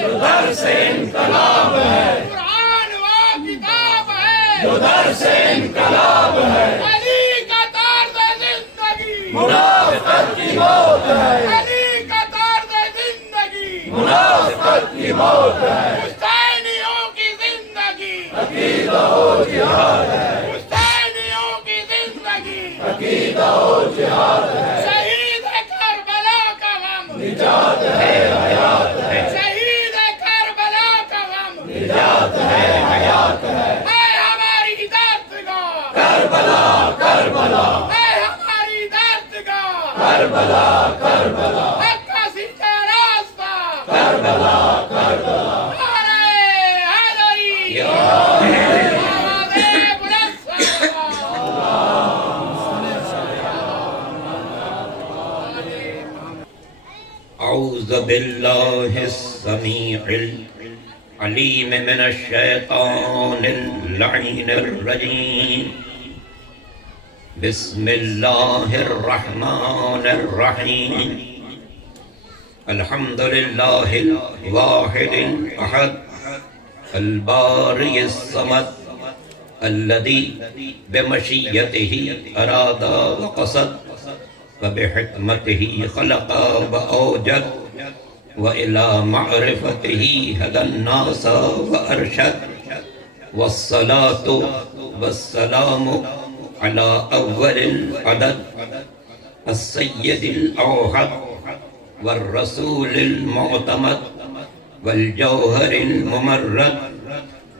جو درس انقلاب ہے، قرآن وہ کتاب ہے جو درس انقلاب ہے، علی کا طرز زندگی منافقت کی موت ہے، علی کا طرز زندگی منافقت کی موت ہے، حسینیوں کی زندگی عقیدہ و جہاد ہے، حسینیوں کی زندگی عقیدہ و جہاد ہے، شہید کربلا کا غم نجات ہے حیات ہے، شہید کربلا کا غم نجات ہے حیات ہے، اے ہماری دستگاہ کربلا کربلا اے ہماری دستگاہ کربلا کربلا حق کا سیدھا راستہ کربلا کربلا نعرہ حیدری آواز بلند اعوذ باللہ السمیع العلیم من الشیطان اللعین الرجیم بسم اللہ الرحمن الرحیم الحمد للہ الواحد الاحد الباری الصمد الذي بمشیته اراد وقصد وبحکمته خلق وأوجد وإلى معرفته هدى الناس وأرشد والصلاة والسلام على أول العدد السيد الأوحد والرسول المعتمد والجوهر الممرد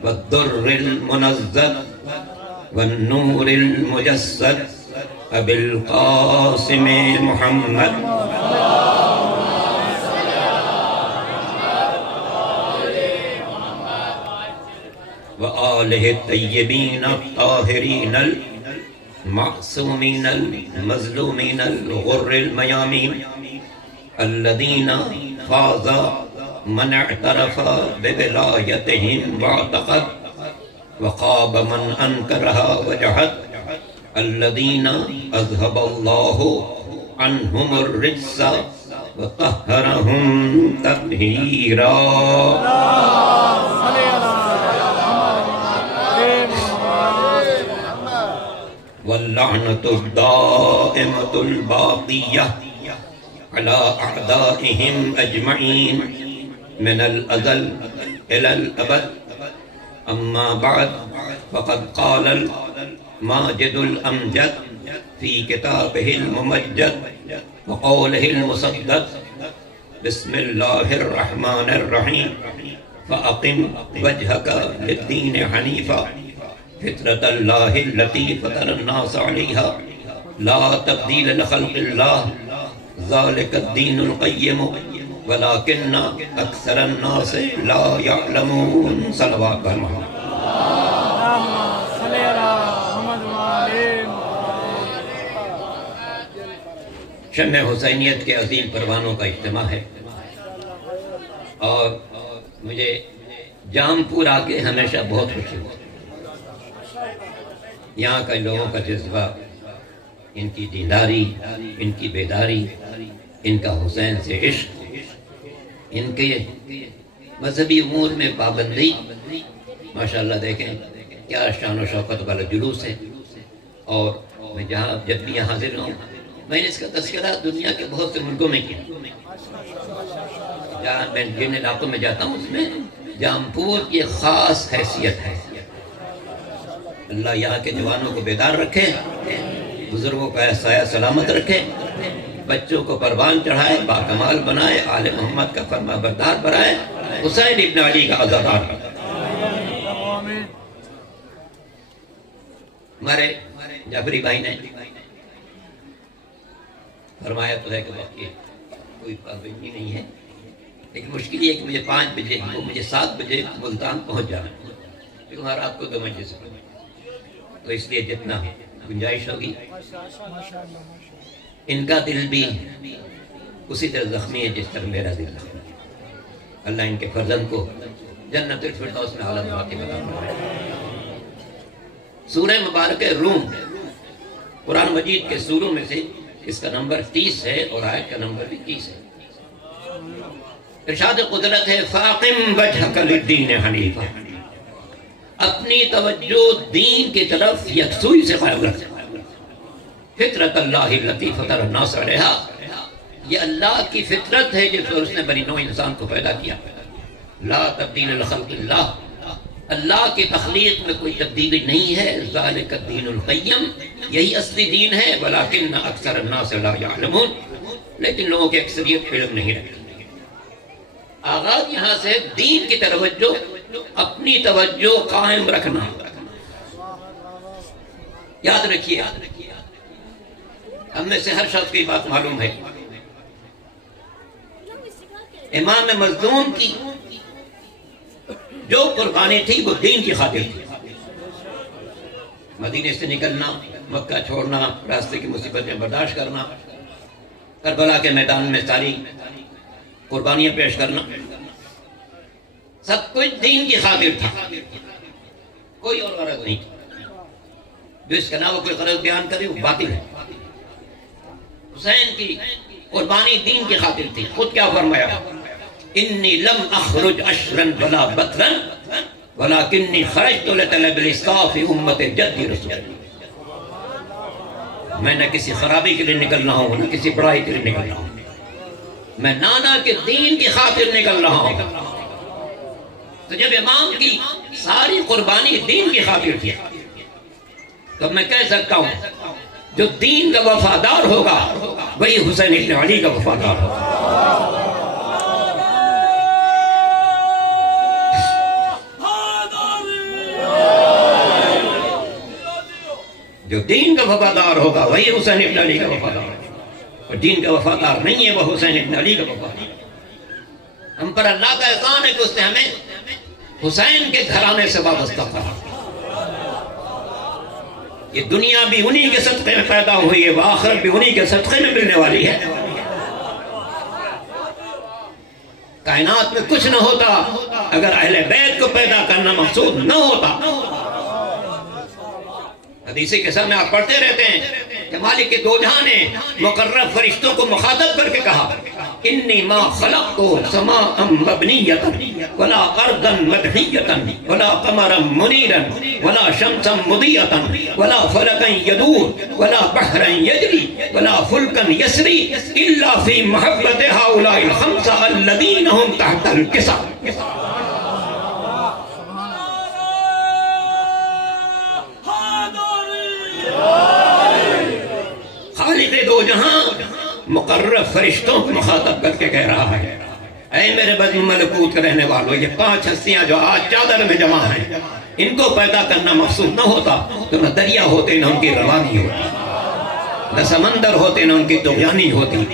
والدر المنزد والنور المجسد ابی القاسم محمد وآلہ الطیبین الطاہرین المعصومین المظلومین الغر المیامین الذین فاز من اعترف بولایتہم واعتقد وخاب من انکرها وجحد الذين اذهب الله عنهم الرجس وطهرهم تطهيرا واللعنة الدائمة الباقية على أعدائهم أجمعين من الأزل إلى الأبد أما بعد فقد قال ماجد الأمجد في كتابه الممجد وقوله المسدد بسم الله الرحمن الرحيم فأقم وجهك للدين حنيفا فطرة الله التي فطر الناس عليها لا تبديل لخلق الله ذلك الدين القيم ولكن أكثر الناس لا يعلمون صلوات محمد شمع حسینیت کے عظیم پروانوں کا اجتماع ہے اور مجھے جام پور آ کے ہمیشہ بہت خوشی ہوتی ہے۔ یہاں کے لوگوں کا جذبہ، ان کی دینداری، ان کی بیداری، ان کا حسین سے عشق، ان کے مذہبی امور میں پابندی، ماشاءاللہ دیکھیں کیا شان و شوکت والا جلوس ہے۔ اور میں جہاں جب بھی یہاں حاضر ہوں، میں نے اس کا تذکرہ دنیا کے بہت سے ملکوں میں کیا، جہاں میں جن علاقوں میں جاتا ہوں اس میں جامپور کی خاص حیثیت ہے۔ اللہ یہاں کے جوانوں کو بیدار رکھے، بزرگوں کا سایہ سلامت رکھے، بچوں کو پروان چڑھائے، باکمال بنائے، آل محمد کا فرما بردار بنائے، حسین ابن علی کا عزادار بنائے۔ ہمارے جعفری بھائی نے فرمایا تو ہے کہ باقی کوئی پابندی نہیں ہے، لیکن مشکل یہ ہے کہ مجھے 5 بجے وہ مجھے 7 بجے ملتان پہنچ جانا ہے، کیونکہ ہمارا رات کو 2 بجے سے پڑھیں، تو اس لیے جتنا گنجائش ہوگی۔ ان کا دل بھی اسی طرح زخمی ہے جس طرح میرا دل زخمی ہے۔ اللہ ان کے فرزند کو جنت الفردوس میں اعلیٰ مراتب عطا فرمائے۔ سورہ مبارک روم قرآن مجید کے سوروں میں سے اس کا نمبر 30 ہے اور آیت کا نمبر بھی 30 ہے۔ ارشاد قدرت ہے فاقم وجہک للدین حنیفا، اپنی توجہ دین کی طرف یکسوئی سے قائم رکھ، فطرت اللہ التی فطر الناس علیہا، یہ اللہ کی فطرت ہے جس پر اس نے بنی نوع انسان کو پیدا کیا، لا تبدیل لخلق اللہ، اللہ کی تخلیق میں کوئی تبدیلی نہیں ہے، ذالک الدین القیم، یہی اصلی دین ہے، ولکن اکثر الناس لا یعلمون، لیکن لوگوں کی اکثریت علم نہیں رکھتی۔ آغاز یہاں سے دین کی توجہ، اپنی توجہ قائم رکھنا۔ یاد رکھیے، ہم میں سے ہر شخص کی بات معلوم ہے، امام مظلوم کی جو قربانی تھی وہ دین کی خاطر تھی۔ مدینے سے نکلنا، مکہ چھوڑنا، راستے کی مصیبتیں برداشت کرنا، کربلا کے میدان میں ساری قربانیاں پیش کرنا، سب کچھ دین کی خاطر تھا، کوئی اور غرض نہیں تھی۔ جو اس کے علاوہ کوئی غرض بیان کرے وہ باطل ہے۔ حسین کی قربانی دین کی خاطر تھی۔ خود کیا فرمایا؟ انی لم اخرج اشرا ولا بطرا ولکنی خرجت لطلب الاصلاح فی امت جدی رسول اللہ۔ میں نہ کسی خرابی کے لیے نکل رہا ہوں، نہ کسی بڑائی کے لیے نکل رہا ہوں، میں نانا کے دین کی خاطر نکل رہا ہوں۔ تو جب امام کی ساری قربانی دین کی خاطر تھی، تو میں کہہ سکتا ہوں جو دین کا وفادار ہوگا وہی حسین ابن علی کا وفادار ہوگا۔ جو دین کا وفادار ہوگا وہی حسین ابن علی کا وفادار ہوگا، اور دین کا وفادار نہیں ہے وہ حسین ابن علی کا وفادار ہے۔ ہم پر اللہ کا احسان ہے کہ اس نے ہمیں حسین کے گھرانے سے وابستہ کرا۔ یہ دنیا بھی انہی کے صدقے میں پیدا ہوئی ہے، آخرت بھی انہی کے صدقے میں ملنے والی ہے۔ کائنات میں کچھ نہ ہوتا اگر اہل بیت کو پیدا کرنا مقصود نہ ہوتا۔ حدیث کے سر میں آپ پڑھتے رہتے ہیں کہ مالک دو جہاں نے مقرب فرشتوں کو مخاطب کر کے کہا انی ما خلقت سماء مبنیتا ولا ارضا مدحیتا ولا قمرا منیرا ولا شمسا مضیئتا ولا فلکا یدور ولا بحرا یجری ولا فلکا یسری الا فی محبت هؤلاء الخمسة الذین هم تحت الکسا۔ خالق دو جہاں مقرب فرشتوں کو مخاطب کر کے کہہ رہا ہے اے میرے بزم ملکوت کے رہنے والوں، یہ 5 ہستیاں جو آج چادر میں جمع ہیں، ان کو پیدا کرنا مقصود نہ ہوتا تو نہ دریا ہوتے، نہ ان کی روانی ہوتی، نہ سمندر ہوتے، نہ ان کی طغیانی ہوتی،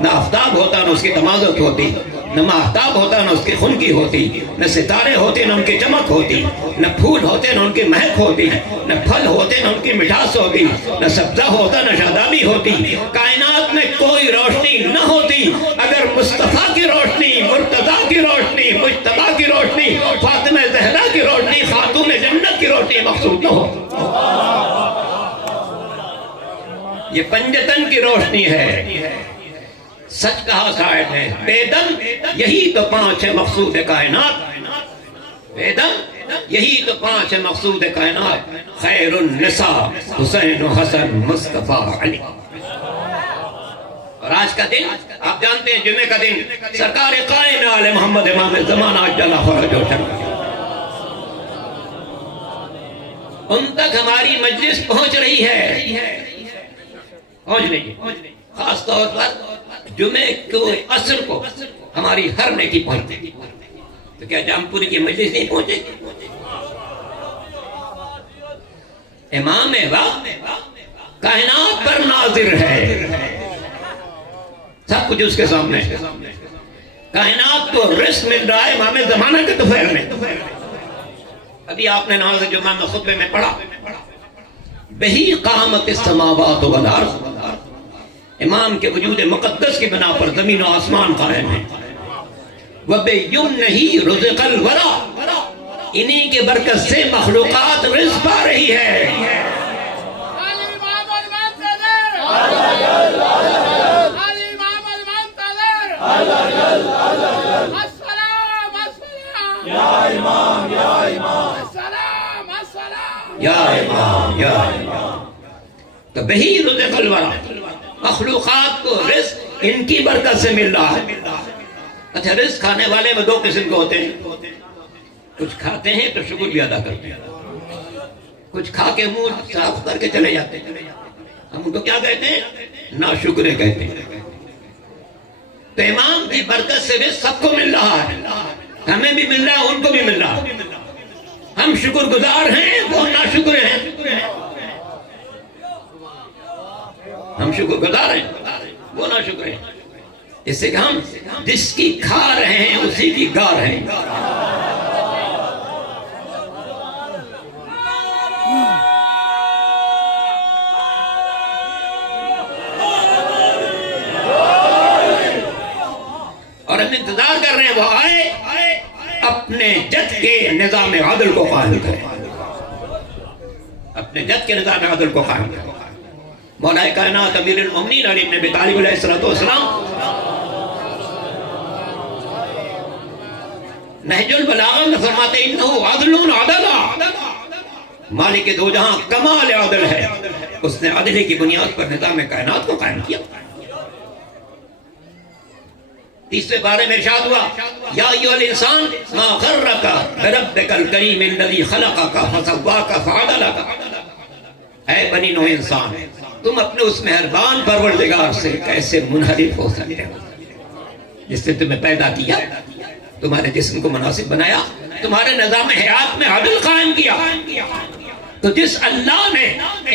نہ آفتاب ہوتا، نہ اس کی تمازت ہوتی، نہ ماہتاب ہوتا، نہ اس کی خنکی ہوتی، نہ ستارے ہوتے، نہ ان کی چمک ہوتی، نہ پھول ہوتے، نہ ان کی مہک ہوتی، نہ پھل ہوتے، نہ ان کی مٹھاس ہوتی، نہ سبزہ ہوتا، نہ شادابی ہوتی۔ کائنات میں کوئی روشنی نہ ہوتی اگر مصطفیٰ کی روشنی، مرتضیٰ کی روشنی، مجتبیٰ کی روشنی، فاطمہ زہرا کی روشنی، خاتون جنت کی روشنی مقصود نہ ہو۔ یہ پنجتن کی روشنی ہے۔ سچ کہا شاعر نے، بیدم یہی تو 5 ہے مقصود کائنات، بیدم یہی تو 5 ہے مقصود کائنات، خیر النساء حسین و حسن مصطفیٰ علی۔ اور آج کا دن آپ جانتے ہیں، جمعہ کا دن، سرکار قائم آل محمد امام زمان عجل فرجہ شریف، ان تک ہماری مجلس پہنچ رہی ہے، پہنچ رہی ہے۔ خاص طور پر جمعہ کو عصر کو ہماری ہر نیکی پہنچے گی، تو کیا جام پوری کی مجلس نہیں پہنچے گی؟ امام وقت کائنات پر ناظر ہے، سب کچھ اس کے سامنے ہے، کائنات کو رزق مل رہا ہے امام زمانہ کے طفیل میں۔ ابھی آپ نے نماز جمعہ میں خطبے میں پڑھا بہی قامت السماوات والارض، امام کے وجود مقدس کی بنا پر زمین و آسمان قائم ہیں، وَبِيُمْنِهِ رُزِقَ الْوَرَى، انہی کے برکت سے مخلوقات رزق پا رہی ہے۔ الإمام المنتظر یا امام یا امام السلام السلام یا امام یا امام. تو بہی رزق الورا، مخلوقات کو رزق ان کی برکت سے مل رہا ہے. اچھا رزق کھانے والے میں دو قسم کے ہوتے ہیں. کچھ کھاتے ہیں تو شکر بھی ادا کرتے ہیں، کچھ کھا کے منہ صاف کر کے چلے جاتے ہیں. ہم ان کو کیا کہتے ہیں؟ ناشکرے کہتے ہیں. تو امام کی برکت سے رزق سب کو مل رہا ہے، ہمیں بھی مل رہا ہے، ان کو بھی مل رہا ہے. ہم شکر گزار ہیں، وہ ناشکرے ہیں. ہم شکر گزار ہیں، وہ ناشکرے ہیں. اس سے کہ ہم جس کی کھا رہے ہیں اسی کی گا رہے ہیں. اور ہم انتظار کر رہے ہیں وہ آئے، اپنے جد کے نظام عدل کو قائم کرے، اپنے جد کے نظام عدل کو قائم کرے. مولا کائنات امیر المومنین علی بن ابی طالب علیہ السلام نہج البلاغہ میں فرماتے ہیں انہو عدل عدلا، مالک دو جہاں کمال عدل ہے، اس نے عدل کی بنیاد پر نظام کائنات کو قائم کیا. تیسرے بارے میں ارشاد ہوا یا ایھا الانسان ما غرک بربک الکریم الذی خلقک فسواک فعدلک. اے بنی نوع انسان، تم اپنے اس مہربان پروردگار سے کیسے منحرف ہو سکتے ہو جس نے تمہیں پیدا کیا، تمہارے جسم کو مناسب بنایا، تمہارے نظام حیات میں عدل قائم کیا. تو جس اللہ نے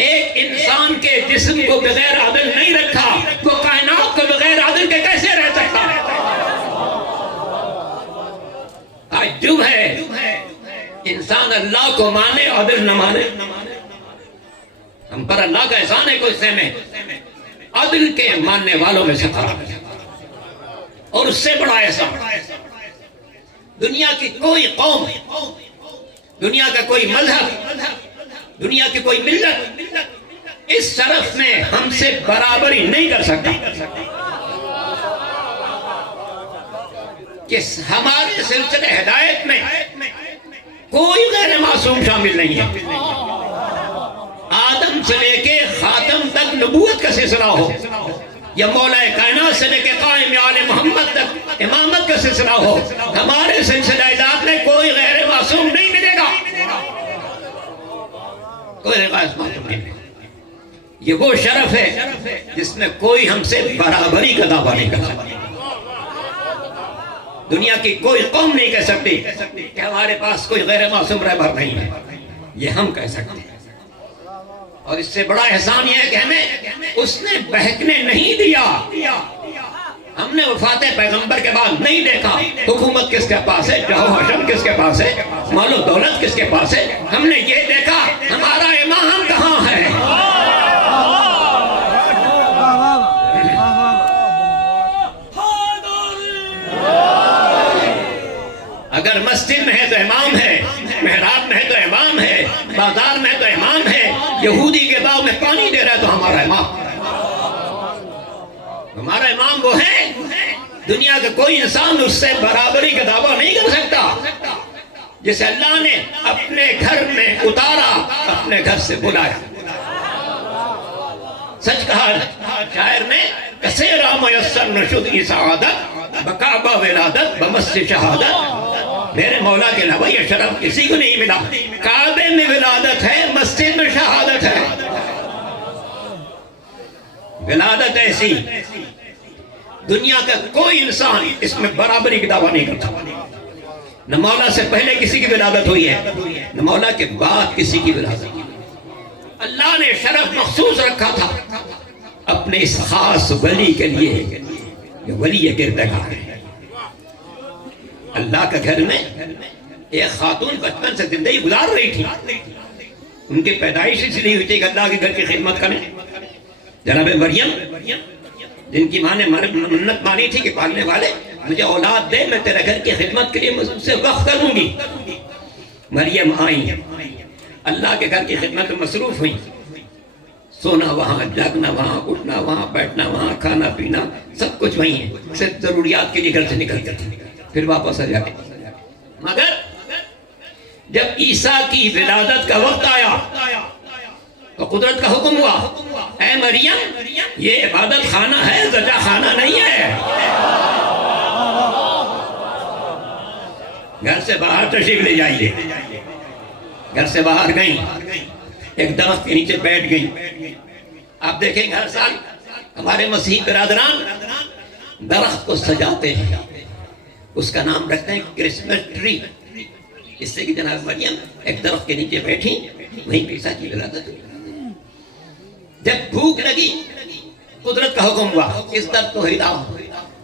ایک انسان کے جسم کو بغیر عدل نہیں رکھا، وہ کائنات کو بغیر عدل کے کیسے رہ سکتا ہے؟ تعجب ہے انسان اللہ کو مانے عدل نہ مانے. ہم پر اللہ کا احسان ہے کہ اس نے ہمیں عدل کے ماننے والوں میں سے قرار دیا. اور اس سے بڑا احسان دنیا کی کوئی قوم، دنیا کا کوئی مذہب، دنیا کی کوئی ملت اس شرف میں ہم سے برابری نہیں کر سکتا کہ ہمارے سلسلے ہدایت میں کوئی غیر معصوم شامل نہیں ہے. آدم سے لے کے خاتم تک نبوت کا سلسلہ ہو، یا مولا کائنات سے لے کے قائم آل محمد تک امامت کا سلسلہ ہو، ہمارے سلسلہ ذات میں کوئی غیر معصوم نہیں ملے گا، کوئی غیر معصوم نہیں ملے گا. یہ وہ شرف ہے جس میں کوئی ہم سے برابری کا دعویٰ نہیں کر سکتا. دنیا کی کوئی قوم نہیں کہہ سکتی کہ ہمارے پاس کوئی غیر معصوم رہبر نہیں ہے. یہ ہم کہہ سکتے ہیں. اور اس سے بڑا احسان یہ ہے کہ ہمیں اس نے بہکنے نہیں دیا. ہم نے وفات پیغمبر کے بعد نہیں دیکھا حکومت کس کے پاس ہے، جاہ و حشم کس کے پاس ہے، مال و دولت کس کے پاس ہے. ہم نے یہ دیکھا ہمارا امام کہاں ہے. اگر مسجد میں ہے تو امام ہے، محراب میں ہے تو امام ہے، بازار میں ہے تو امام ہے. یہودی کے باغ میں پانی دے رہا ہے تو ہمارا امام، ہمارا امام وہ ہے. دنیا کا کوئی انسان اس سے برابری کا دعویٰ نہیں کر سکتا. جسے اللہ نے اپنے گھر میں اتارا، اپنے گھر سے بلایا. سچ کہا شاعر نے کسیرا میسر نشد ای سعادت بکعبہ ولادت بمسجد شہادت. میرے مولا کے علاوہ یہ شرف کسی کو نہیں ملا. کعبے میں ولادت ہے، مسجد میں شہادت ہے. ولادت ایسی دنیا کا کوئی انسان اس میں برابری کی دعویٰ نہیں کرتا. نہ مولا سے پہلے کسی کی ولادت ہوئی ہے، نہ مولا کے بعد کسی کی ولادت. اللہ نے شرف مخصوص رکھا تھا اپنے اس خاص ولی کے لیے. یہ ولی کردگار ہے. اللہ کے گھر میں ایک خاتون بچپن سے زندگی گزار رہی تھی. ان کی پیدائش اس لیے ہوئی تھی کہ اللہ کے گھر کی خدمت کریں. جناب مریم جن کی ماں نے منت مانی تھی کہ پالنے والے مجھے اولاد دے، میں تیرے گھر کی خدمت کے لیے مجھ سے وقت کروں گی. مریم آئیں، اللہ کے گھر کی خدمت میں مصروف ہوئیں. سونا وہاں، جاگنا وہاں، اٹھنا وہاں، بیٹھنا وہاں، کھانا پینا سب کچھ وہیں ہے. صرف ضروریات کے لیے گھر سے نکلتے تھے، پھر واپس آ جاتے. مگر جب عیسیٰ کی ولادت کا وقت آیا تو قدرت کا حکم ہوا، اے مریم یہ عبادت خانہ ہے، زجا خانہ نہیں ہے۔ گھر سے باہر تشریف لے جائیے۔ گھر سے باہر گئیں، ایک درخت کے نیچے بیٹھ گئیں۔ آپ دیکھیں گے ہر سال ہمارے مسیحی برادران درخت کو سجاتے ہیں، اس کا نام رکھتے ہیں کرسمس ٹری، اس سے کہ جناب مریم ایک درخت کے نیچے بیٹھی، وہیں پہ عیسیٰ کی ولادت ہوئی۔ جب بھوک لگی قدرت کا حکم ہوا، اس درخت کو ہلاؤ،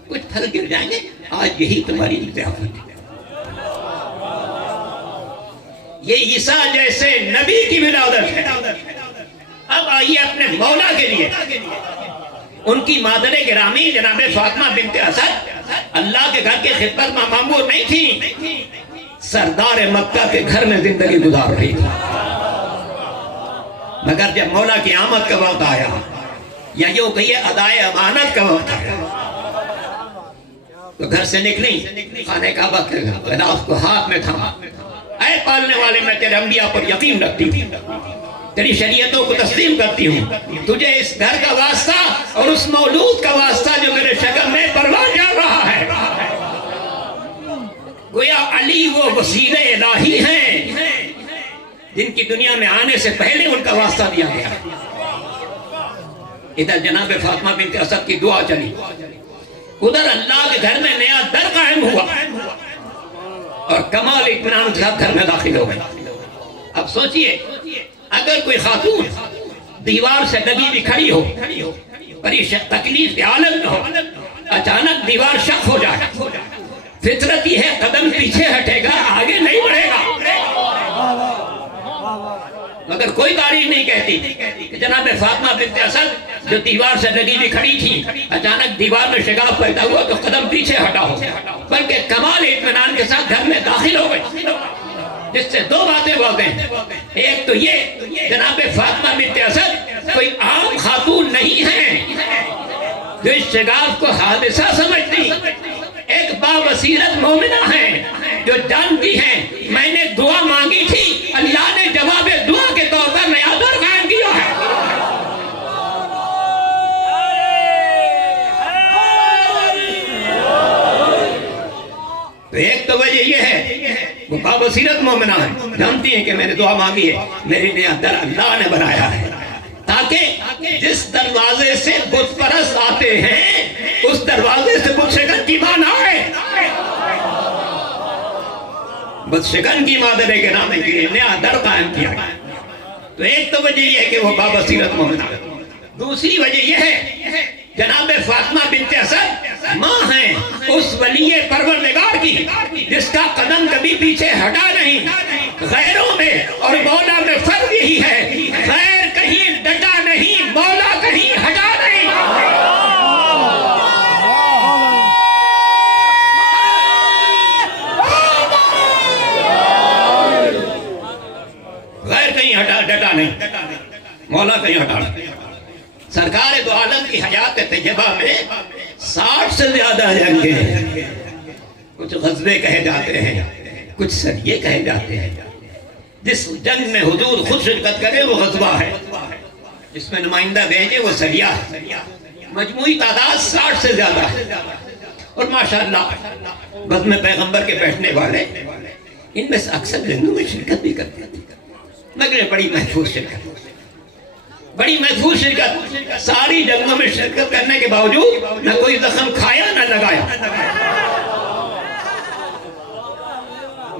کچھ پھل گر جائیں گے، آج یہی تمہاری ضیافت ہے۔ یہ عیسیٰ جیسے نبی کی ولادت ہے۔ اب آئیے اپنے مولا کے لیے، ان کی مادر گرامی جناب فاطمہ بنت اسد اللہ کے گھر کے خدمت میں مامور نہیں تھی، سردار مکہ کے گھر میں زندگی گزار رہی تھی۔ مگر جب مولا کی آمد کا وقت آیا، یا یوں کہیے ادائے امانت کا وقت آیا، تو گھر سے نکلی، خانہ کعبہ کے غلاف کو ہاتھ میں تھاما، اے پالنے والے میں تیرے انبیاء پر یقین رکھتی ہوں، تیری شریعتوں کو تسلیم کرتی ہوں، تجھے اس گھر کا واسطہ اور اس مولود کا واسطہ جو میرے شکم میں پروان جا رہا ہے۔ گویا علی وہ وسیلے الہی ہیں جن کی دنیا میں آنے سے پہلے ان کا واسطہ دیا گیا۔ ادھر جناب فاطمہ بنت اسد کی دعا چلی، ادھر اللہ کے گھر میں نیا در قائم ہوا، اور کمال اطمینان کے ساتھ گھر میں داخل ہو گئی۔ اب سوچئے اگر کوئی خاتون دیوار سے لگی بھی کھڑی ہو، پریشان تکلیف کے عالم میں ہو، اچانک دیوار شق ہو جائے، فطرت یہ ہے قدم پیچھے ہٹے گا، آگے نہیں بڑھے گا۔ مگر کوئی تعریف نہیں کہتی کہ جناب فاطمہ بنت اسد جو دیوار سے لگی بھی کھڑی تھی، اچانک دیوار میں شگاف پیدا ہوا تو قدم پیچھے ہٹا ہو، بلکہ کمال اطمینان کے ساتھ گھر میں داخل ہو گئی، جس سے دو باتیں واضح ہیں۔ ایک تو یہ جناب فاطمہ بنت اسد کوئی عام خاتون نہیں ہے جو اس شگاف کو حادثہ سمجھتی، ایک بابصیرت مومنہ ہے جو جانتی ہے میں نے دعا مانگی تھی، اللہ نے جواب دعا کے طور پر نیا دور قائم کیا ہے۔ تو ایک تو وجہ یہ ہے وہ بابصیرت مومنہ ہے، جانتی ہے کہ میں نے دعا مانگی ہے، میری نیا در اللہ نے بنایا ہے، تاکہ جس دروازے سے بت پرست آتے ہیں اس دروازے سے بت شکن کی ماں نہ آئے۔ بت شکن کی مادر گرامی کے لیے نیا در قائم کیا ہے۔ تو ایک تو وجہ یہ ہے کہ وہ بابصیرت مومنہ ہے، دوسری وجہ یہ ہے جناب فاطمہ بنت اسد ماں ہیں اس ولی پروردگار کی جس کا قدم کبھی پیچھے ہٹا نہیں۔ غیروں میں اور مولا میں فرق یہی ہے، غیر کہیں ڈٹا نہیں، مولا کہیں ہٹا نہیں۔ غیر کہیں ڈٹا نہیں، مولا کہیں ہٹا نہیں۔ سرکار دو عالم کی حیات طیبہ میں 60 سے زیادہ جنگیں ہیں، کچھ غزوے کہے جاتے ہیں، کچھ سریے کہے جاتے ہیں۔ جس جنگ میں حضور خود شرکت کرے وہ غزوہ ہے، جس میں نمائندہ بھیجے وہ سریہ ہے۔ مجموعی تعداد 60 سے زیادہ ہے، اور ماشاءاللہ غزوہ پیغمبر کے بیٹھنے والے ان میں سے اکثر جنگوں میں شرکت بھی کرتے ہیں، مگر بڑی محفوظ شرکت، بڑی محفوظ شرکت۔ ساری جنگوں میں شرکت کرنے کے باوجود نہ کوئی زخم کھایا نہ لگایا،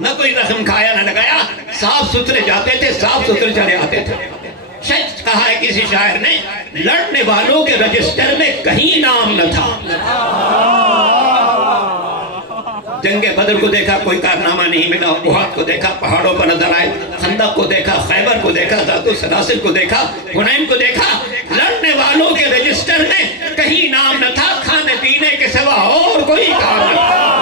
نہ کوئی زخم کھایا نہ لگایا، صاف ستھرے جاتے تھے، صاف ستھرے چلے آتے تھے۔ شاید کہا ہے کسی شاعر نے، لڑنے والوں کے رجسٹر میں کہیں نام نہ تھا۔ جنگ بدر کو دیکھا کوئی کارنامہ نہیں ملا، احد کو دیکھا پہاڑوں پر نظر آئے، خندق کو دیکھا، خیبر کو دیکھا، ذات السلاسل کو دیکھا، حنین کو دیکھا، لڑنے والوں کے رجسٹر میں کہیں نام نہ تھا، کھانے پینے کے سوا اور کوئی کام نہ تھا۔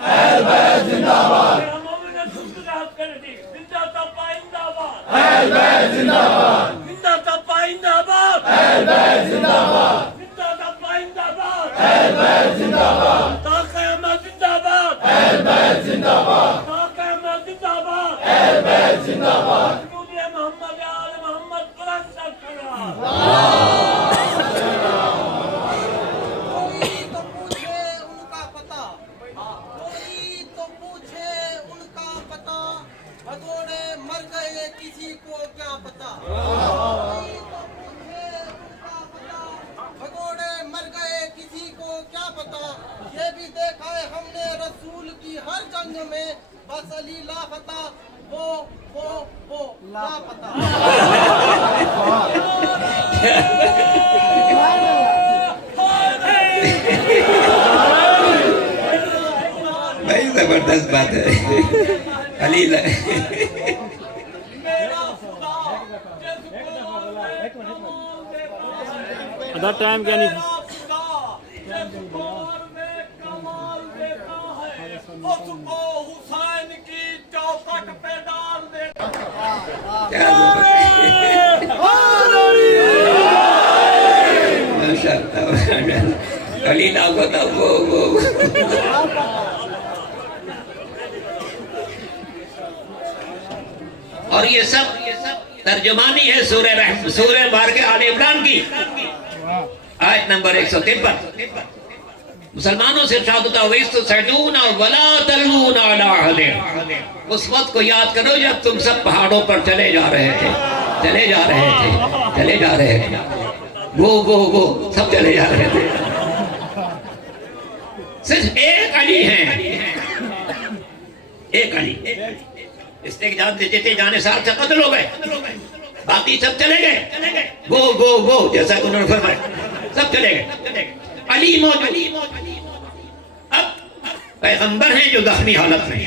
اہل بیت زندہ باد، اہل بیت زندہ باد، اہل بیت زندہ باد، اہل بیت زندہ باد، اہل بیت زندہ باد، اہل بیت زندہ باد۔ کوئی تو پوچھے ان کا پتہ، کوئی تو پوچھے ان کا پتہ، بھگوڑے مر گئے کسی کو کیا پتہ، کوئی تو پوچھے ان کا پتہ، بھگوڑے مر گئے کسی کو کیا پتہ، یہ بھی دیکھا ہے ہم نے رسول کی ہر جنگ میں، بس علی لاپتہ، وہ لاپتہ۔ بھائی زبردست بات ہے علی ادھر ٹائم کیا نہیں ماشاء اللہ علی ناگو تھا وہ اور یہ سب ترجمانی ہے سورہ بارکہ آل عمران کی آیت نمبر 153۔ مسلمانوں سے ارشاد ہوتا وَإِسْتُسْعِدُونَ وَلَا تَلْوُونَ عَلَىٰ أَحَدٍ، اس وقت کو یاد کرو جب تم سب پہاڑوں پر چلے جا رہے تھے وہ سب چلے جا رہے تھے، صرف ایک علی ہے، ایک علی، استقجاب دیتے جانے ساتھ سے قتل ہو گئے، باقی سب چلے گئے، وہ جیسا کہ انہوں نے فرمایا سب چلے گئے، علی موجود۔ اب پیغمبر ہیں جو زخمی حالت میں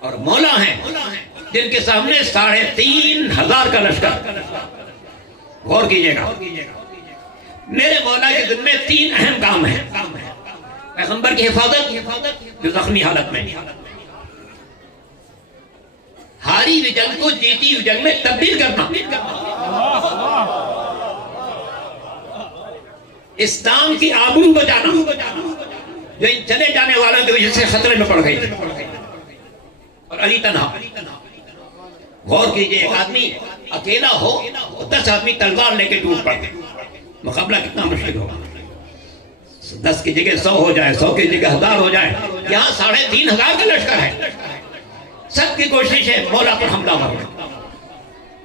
اور مولا ہیں جن کے سامنے 3500 کا لشکر۔ غور کیجئے گا، میرے مولا کے ذمہ 3 اہم کام ہیں، پیغمبر کی حفاظت جو زخمی حالت میں، ہاری ہوئی جنگ کو جیتی ہوئی جنگ میں تبدیل کرنا، اسلام کی آبرو بچانا جو ان چلے جانے والوں کی وجہ سے خطرے میں پڑ گئی، اور علی تنہا۔ غور کیجئے، ایک آدمی اکیلا ہو 10 آدمی تلوار لے کے ٹوٹ پڑتے، مقابلہ کتنا مشکل ہوگا، 10 کی جگہ 100 ہو جائے، 100 کی جگہ 1000 ہو جائے، یہاں 3500 کا لشکر ہے، سب کی کوشش ہے مولا پر حملہ مارنا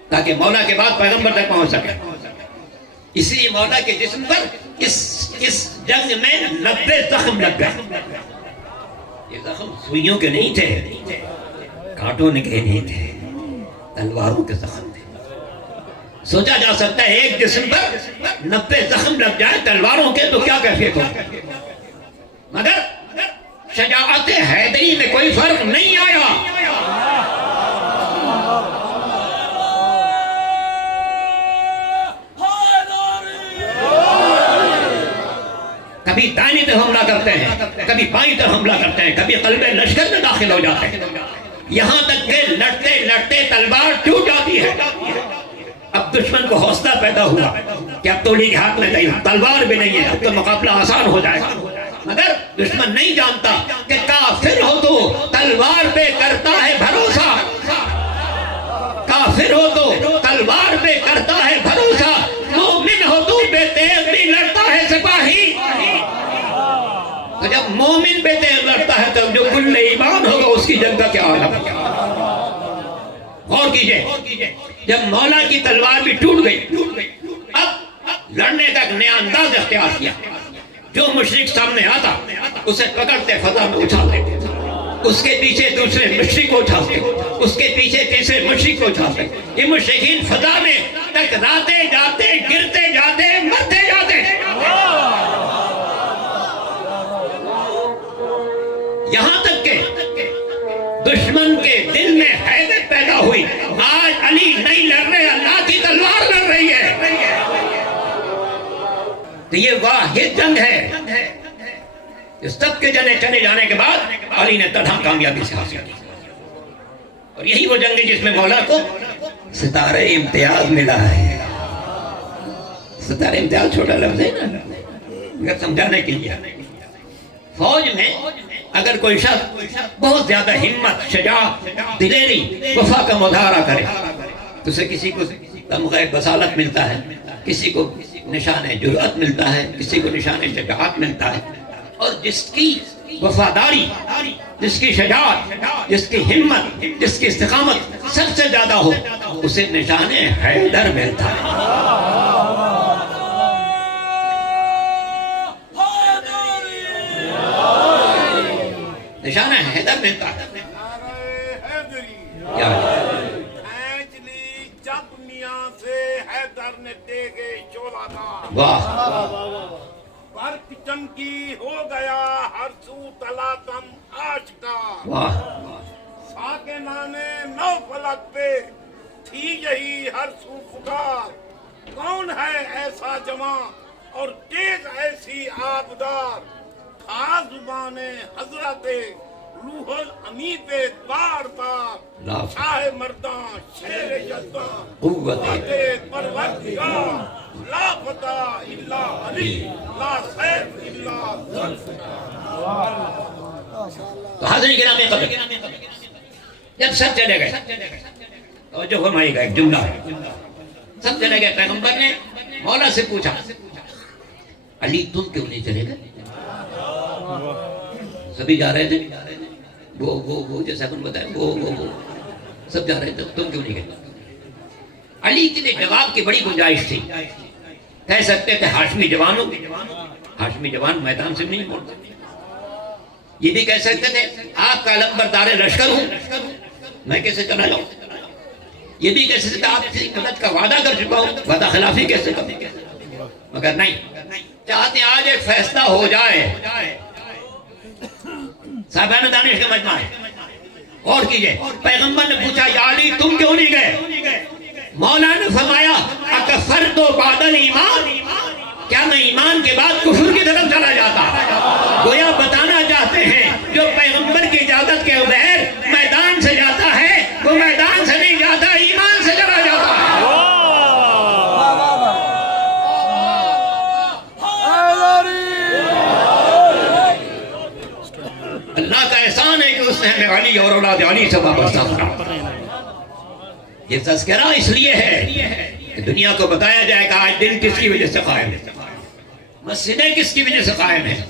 تاکہ مولا کے بعد پیغمبر تک پہنچ سکے۔ اسی لیے مولا کے جسم پر اس جنگ میں 90 زخم لگ گئے۔ یہ زخم سوئیوں کے نہیں تھے، کانٹوں کے نہیں تھے، تلواروں کے زخم تھے۔ سوچا جا سکتا ہے ایک جسم پر 90 زخم لگ جائے تلواروں کے تو کیا کیفیت ہو، مگر شجاعت حیدری میں کوئی فرق نہیں آیا۔ کبھی دائیں طرف حملہ کرتے ہیں، کبھی بائیں طرف حملہ کرتے ہیں، کبھی قلب لشکر میں داخل ہو جاتے ہیں، یہاں تک کہ لڑتے لڑتے تلوار ٹوٹ جاتی ہے۔ اب دشمن کو حوصلہ پیدا ہوا کہ اب تو علی کے ہاتھ میں نہیں، تلوار بھی نہیں ہے، اب تو مقابلہ آسان ہو جائے گا، مگر دشمن نہیں جانتا کہ کافر ہو تو تلوار پہ کرتا ہے بھروسہ، کافر ہو تو تلوار پہ کرتا ہے بھروسہ، مومن ہو تو بے تیغ بھی لڑتا ہے سپاہی۔ تو جب مومن بے تیغ لڑتا ہے تو جو کل ایمان ہوگا اس کی جنگ کا کیا عالم ہے۔ غور کیجئے، جب مولا کی تلوار بھی ٹوٹ گئی، اب لڑنے کا ایک نیا انداز اختیار کیا، جو مشرک سامنے آتا اسے پکڑتے فضا میں اچھالتے، اس کے پیچھے دوسرے مشرک کو اچھالتے، اس کے پیچھے تیسرے مشرک کو اچھالتے، یہ مشرکین فضا میں ٹکراتے جاتے، گرتے جاتے، مرتے جاتے، یہاں تک کہ دشمن کے دل میں حیرت پیدا ہوئی، آج علی نہیں لڑ رہے، اللہ کی تلوار لڑ رہی ہے۔ تو یہ واحد جنگ ہے اس سب کے چلے جانے کے بعد علی نے تنہا کامیابی سے حاصل کی. اور یہی وہ جنگ ہے جس میں مولا کو ستارہ امتیاز ملا ہے. ستارہ امتیاز چھوٹا لفظ ہے نا, مگر سمجھانے کے لیے. فوج میں اگر کوئی شخص بہت زیادہ ہمت, شجاعت, دلیری, وفا کا مظاہرہ کرے تو اسے کسی کو تمغہ بصالت ملتا ہے, کسی کو نشان جرأت ملتا ہے, کسی کو نشان شجاعت ملتا ہے. اور جس کی وفاداری, جس کی شجاعت, جس کی ہمت, جس کی استقامت سب سے زیادہ ہو اسے نشان حیدر ملتا ہے. نشان حیدر ملتا ہے. کیا کھینچ لی جب میاں سے حیدر نے ٹیکے چولا تھا. واہ, برق چمکی ہو گیا ہر سو تلاتم آشکا. واہ, ساکنان نو فلک پہ تھی یہی ہر سو پکار. کون ہے ایسا جواں اور تیز ایسی آبدار. تھا زبان حضرت روح الامین پہ تار تار. شاہ مردان شیر یزدان قوت پروردگار. لا فتح الا علی لا سیف الا ذوالفقار. تو حاضرین گرامی قدر, جب سب چلے گئے, توجہ فرمائیے گا, ایک جملہ ہے. سب چلے گئے, پیغمبر نے مولا سے پوچھا علی تم کیوں نہیں چلے گئے؟ سبھی جا رہے تھے, وہ جیسا کن بتایا, وہ سب جا رہے تھے, تم کیوں نہیں گئے؟ علی کے لیے جواب کی بڑی گنجائش تھی. کہہ سکتے تھے ہاشمی جوانوں, ہاشمی جوان میدان سے نہیں موڑتے. یہ بھی کہہ سکتے تھے آپ کا علمبردار لشکر ہوں, میں کیسے چلا جاؤں. یہ بھی کہہ سکتے تھے آپ کی مدد کا وعدہ کر چکا ہوں, وعدہ خلافی کیسے کروں. مگر نہیں, چاہتے آج ایک فیصلہ ہو جائے. صاحبان دانش کا مجمع ہے, اور کیجئے. پیغمبر نے پوچھا یا علی تم کیوں نہیں گئے؟ مولا نے فرمایا اکفرت بعد الایمان, کیا میں ایمان کے بعد کفر کی طرف چلا جاتا؟ گویا بتانا چاہتے ہیں جو پیغمبر کی اجازت کے بغیر میدان سے جاتا ہے وہ میدان سے نہیں جاتا, ایمان سے چلا جاتا ہے. اللہ کا احسان ہے کہ اس نے ہمیں علی اور اولاد علی سے وابستہ کرا. یہ تذکرہ اس لیے ہے کہ دنیا کو بتایا جائے کہ آج دن کس کی وجہ سے قائم ہے, مسجدیں کس کی وجہ سے قائم ہیں.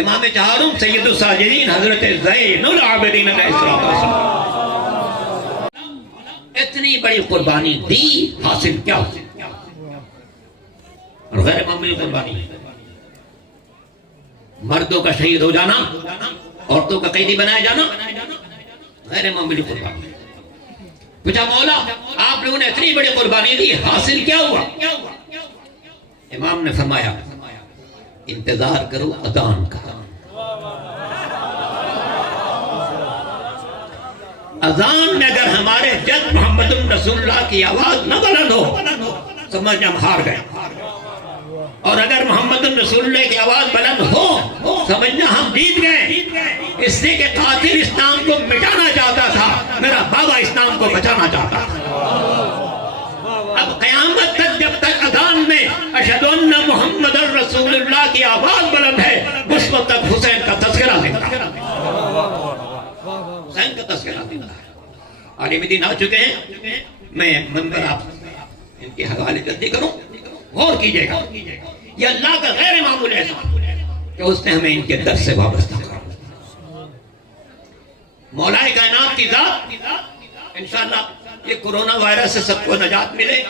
امام چہارم سید الساجدین حضرت زین العابدین علیہ السلام اتنی بڑی قربانی دی, حاصل کیا اور غیر معمولی قربانی. مردوں کا شہید ہو جانا, عورتوں کا قیدی بنایا جانا, غیر معمولی قربانی. پوچھا مولا آپ لوگوں نے اتنی بڑی قربانی دی, حاصل کیا ہوا؟ امام نے فرمایا انتظار کرو اذان کا. اذان میں اگر ہمارے جد محمد رسول اللہ کی آواز نہ بلند ہو سمجھ ہم ہار گئے, اور اگر محمد رسول اللہ کی آواز بلند ہو سمجھنا ہم جیت گئے. اس لیے کہ قاتل اسلام کو مٹانا چاہتا تھا, میرا بابا اسلام کو بچانا چاہتا تھا. اب قیامت تک جب تک اذان میں اشہد ان محمد رسول اللہ کی آواز بلند ہے اس وقت تک حسین کا تذکرہ زندہ ہے. حسین کا تذکرہ زندہ ہے. عالم دین آ چکے ہیں, میں منبر آپ ان کے حوالے جلدی کروں, غور کیجئے گا. یہ اللہ کا غیر معمول احسان کہ اس نے ہمیں ان کے در سے وابستہ کرا. مولا کائنات کی ذات انشاءاللہ یہ کورونا وائرس سے سب کو نجات ملے,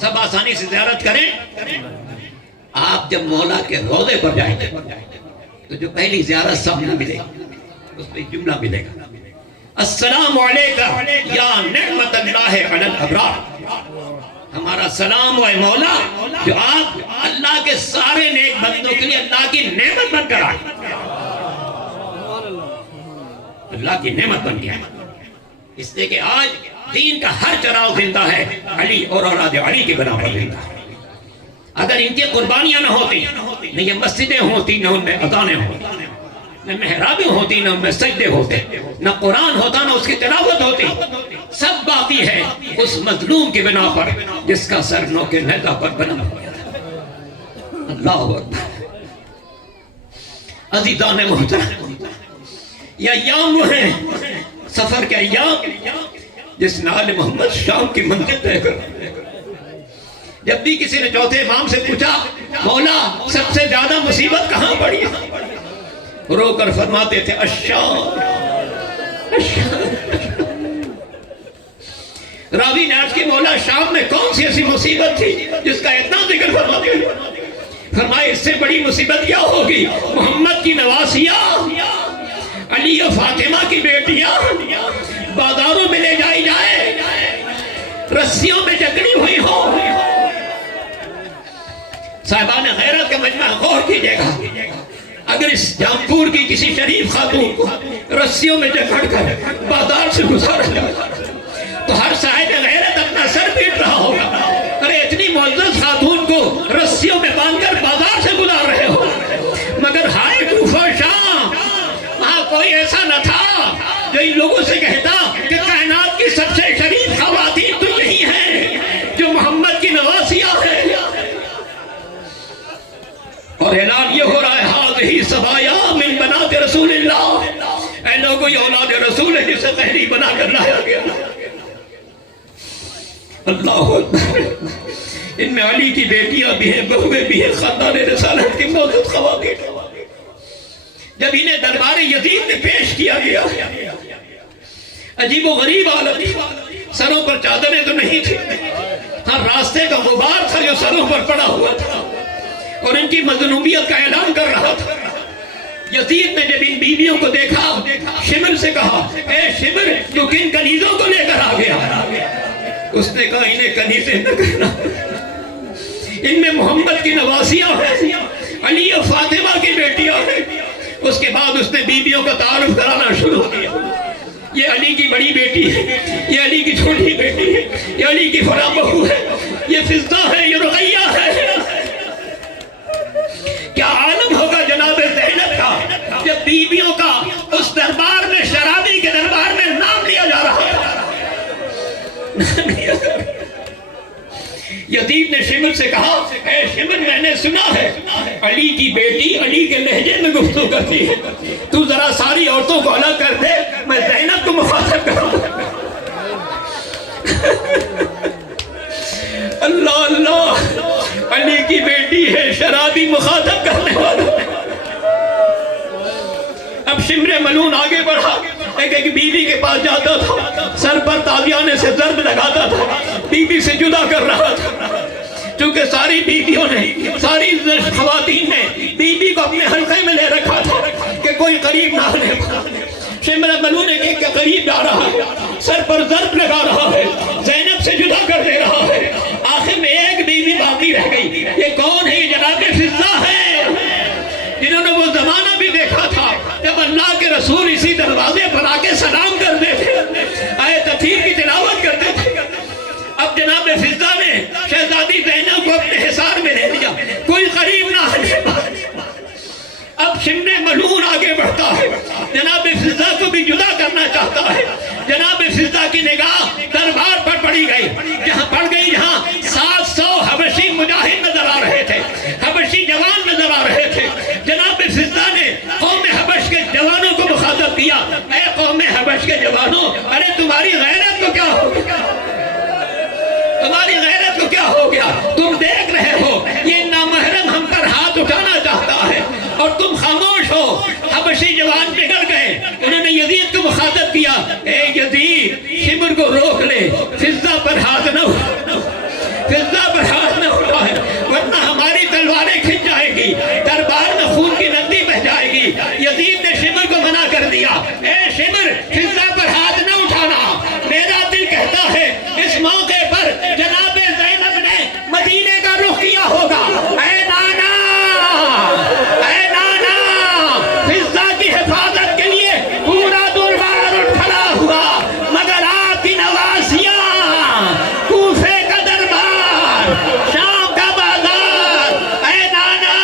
سب آسانی سے زیارت کریں. آپ جب مولا کے روضے پر جائیں گے تو جو پہلی زیارت سامنے ملے اس میں جملہ ملے گا السلام علیکم یا نعمت اللہ علی الابرار. ہمارا سلام اے مولا جو آپ اللہ کے سارے نیک بندوں کے لیے اللہ کی نعمت بن کر آئے, اللہ کی نعمت بن گیا. اس لیے کہ آج دین کا ہر چراغ زندہ ہے, علی اور اولاد علی کی بنا پر زندہ ہے. اگر ان کی قربانیاں نہ ہوتی نہ یہ مسجدیں ہوتی نہ ان میں اذانیں ہوتی، نہ محرابیں ہوتی نہ ان میں سجدے ہوتے، نہ قرآن ہوتا نہ اس کی تلاوت ہوتی، سب باقی ہے اس مظلوم کی بنا پر جس کا سر نوک نیزہ پر بنا ہوا تھا۔ اللہ اکبر۔ عزیزان محترم، یہ ایام وہ ہیں، سفر کے ایام جس نے آل محمد شام کی منزل طے کر۔ جب بھی کسی نے چوتھے امام سے پوچھا مولا سب سے زیادہ مصیبت کہاں پڑی، رو کر فرماتے تھے الشام۔ راوی نے عرض کی مولا شام میں کون سی ایسی مصیبت تھی جس کا اتنا ذکر فرماتے ہیں؟ فرمائے اس سے بڑی مصیبت کیا ہوگی، محمد کی نواسیاں، علی و فاطمہ کی بیٹیاں بازاروں میں لے جائی جائے، رسیوں میں جکڑی ہوئی ہو۔ صاحبان غیرت کا مجمع غور کیجئے گا، اگر اس جامپور کی کسی شریف خاتون کو رسیوں میں جکڑ کر بازار سے گزارا جائے تو ہر صاحب غیرت اپنا سر پیٹ رہا ہوگا، ارے اتنی معزز خاتون کو رسیوں میں باندھ کر بازار سے گزار رہے ہو۔ مگر ہائے کوفہ شام، وہاں کوئی ایسا نہ تھا جو ان لوگوں سے کہتا کہ کائنات کی سب سے شریف خواتین تو یہی ہیں جو محمد کی نواسیاں ہیں۔ اور اعلان یہ ہو رہا ہے ہذہ صبایا من بنات رسول اللہ، اے لوگوں یہ اولاد رسول ہے جسے تحریک بنا کر لایا گیا۔ اللہ اکبر۔ ان میں علی کی بیٹیاں بھی ہیں، بہویں بھی ہیں، خاندان رسالت کی موجود خواتین۔ جب انہیں دربار یزید میں پیش کیا گیا، عجیب و غریب حالت، سروں پر چادریں تو نہیں تھی، ہر راستے کا غبار تھا جو سروں پر پڑا ہوا تھا اور ان کی مظلومیت کا اعلان کر رہا تھا۔ یزید نے جب ان بیویوں کو دیکھا، شمر سے کہا اے شمر تو کن کنیزوں کو لے کر آ گیا؟ اس نے کہا انہیں کنیزیں نہ کہنا، ان میں محمد کی نواسیاں ہیں، علی و فاطمہ کی بیٹیاں ہیں۔ اس کے بعد اس نے بیویوں کا تعارف کرانا شروع کیا، یہ علی کی بڑی بیٹی ہے، یہ علی کی چھوٹی بیٹی ہے، یہ علی کی فلاں بہو ہے، یہ فضہ ہے، یہ رقیہ ہے۔ کیا عالم ہوگا جناب زینب کا جب بیویوں کا اس دربار میں، شرابی کے دربار میں نام لیا جا رہا ہے۔ یزید نے شمر سے کہا اے شمر میں نے سنا ہے علی کی بیٹی علی کے لہجے میں گفتگو کرتی ہے، تو ذرا ساری عورتوں کو الگ کر دے، میں زینب کو مخاطب کروں۔ اللہ اللہ، علی کی بیٹی ہے، شرابی مخاطب کرنے والا۔ اب شمر ملون آگے بڑھا، ایک بیوی کے پاس جاتا تھا، سر پر تازیانے سے ضرب لگاتا تھا، بیوی سے جدا کر رہا تھا۔ چونکہ ساری بیویوں نے، ساری خواتین نے بیوی کو اپنے حلقے میں لے رکھا تھا کہ کوئی قریب نہ آنے پا۔ شمر ملون ایک کے قریب جا رہا ہے، سر پر ضرب لگا رہا ہے، زینب سے جدا کر دے رہا ہے۔ آخر میں ایک بیوی باقی رہ گئی، یہ کون ہے؟ یہ جناب فضہ ہے، جنہوں نے وہ زمانہ بھی دیکھا تھا جب اللہ کے رسول اسی دروازے پر آ کے سلام کرتے تھے، آیت تطہیر کی تلاوت کرتے تھے۔ اب جناب فضہ نے شہزادی زینب کو اپنے حصار میں لے لیا، کوئی قریب نہ آنے پا۔ اب شمر ملعون آگے بڑھتا ہے، جناب فضہ کو بھی جدا کرنا چاہتا ہے۔ جناب فضہ کی نگاہ دربار پر پڑی گئی، جہاں پڑ گئی جہاں 700 حبشی مجاہد نظر آ رہے تھے، حبشی جوان نظر آ رہے تھے۔ جناب فضہ نے قوم حبش کے جوانوں کو مخاطب کیا، اے قوم حبش کے جوانوں، ارے تمہاری غیرت کو کیا ہو گیا؟ تمہاری غیرت کو کیا ہو گیا؟ تم دیکھ رہے ہو یہ نامحرم ہم پر ہاتھ اٹھانا چاہتا ہے اور تم خاموش ہو۔ حبشی جوان بگڑ گئے، انہوں نے یزید کو مخاطب کیا، اے یزید شمر کو روک لے، فضہ پر ہاتھ نہ اٹھا، فضہ پر ہاتھ نہ اٹھائے ورنہ ہماری تلواریں کھنچ جائے گی، دربار میں خون کی ندی بہہ جائے گی۔ یزید نے شمر کو منع کر دیا، اے شمر فضہ پر ہاتھ نہ اٹھانا، میرا دل کہتا ہے اس موقع پر جناب زینب نے مدینے کا رخ کیا ہوگا۔ اے نانا، اے نانا، فضہ کی حفاظت کے لیے پورا دربار اٹھ کھڑا ہوا، مگر آپ کی نواسیاں، کوفے کا دربار، شام کا بازار، اے نانا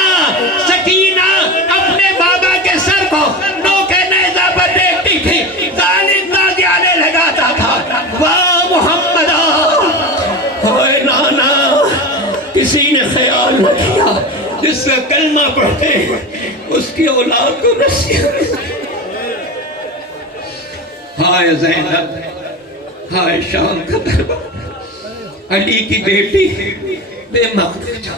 کا کلمہ پڑھتے اس کی اولاد کو رسیاں ہائے زینب، ہائے شام کا دربار، علی کی بیٹی بے مقصد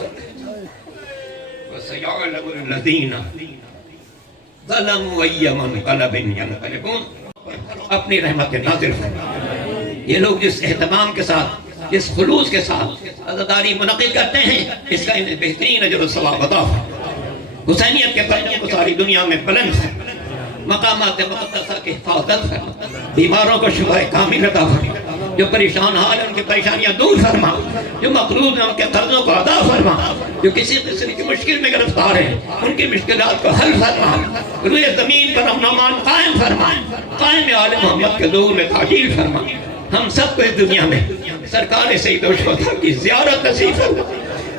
وَسَيَعْلَمُ الَّذِينَ ظَلَمُوا أَيَّ مُنْقَلَبٍ يَنْقَلِبُونَ۔ اپنی رحمت نازل فرما۔ یہ لوگ جس اہتمام کے ساتھ، جس خلوص کے ساتھ عزاداری منعقد کرتے ہیں، اس کا انہیں بہترین اجر و ثواب عطا فرما۔ حسینیت کے پرچم کو ساری دنیا میں بلند فرما، مقامات مقدسہ کی حفاظت فرما، بیماروں کو شفا کامل عطا فرما، جو پریشان حال ہیں ان کی پریشانیاں دور فرما، جو مقروض ہیں ان کے قرضوں کو ادا فرما، جو کسی قسم کی مشکل میں گرفتار ہیں ان کی مشکلات کو حل فرما، روئے زمین پر امن و امان قائم فرما، قائم آل محمد کے دور میں تعجیل فرما۔ ہم سب کو اس دنیا میں سرکار سید الشہداء کی زیارت نصیب فرما،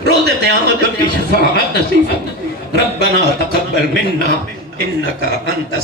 روز قیامت ان کی شفاعت نصیب فرما۔ ربنا تقبل منا انک انت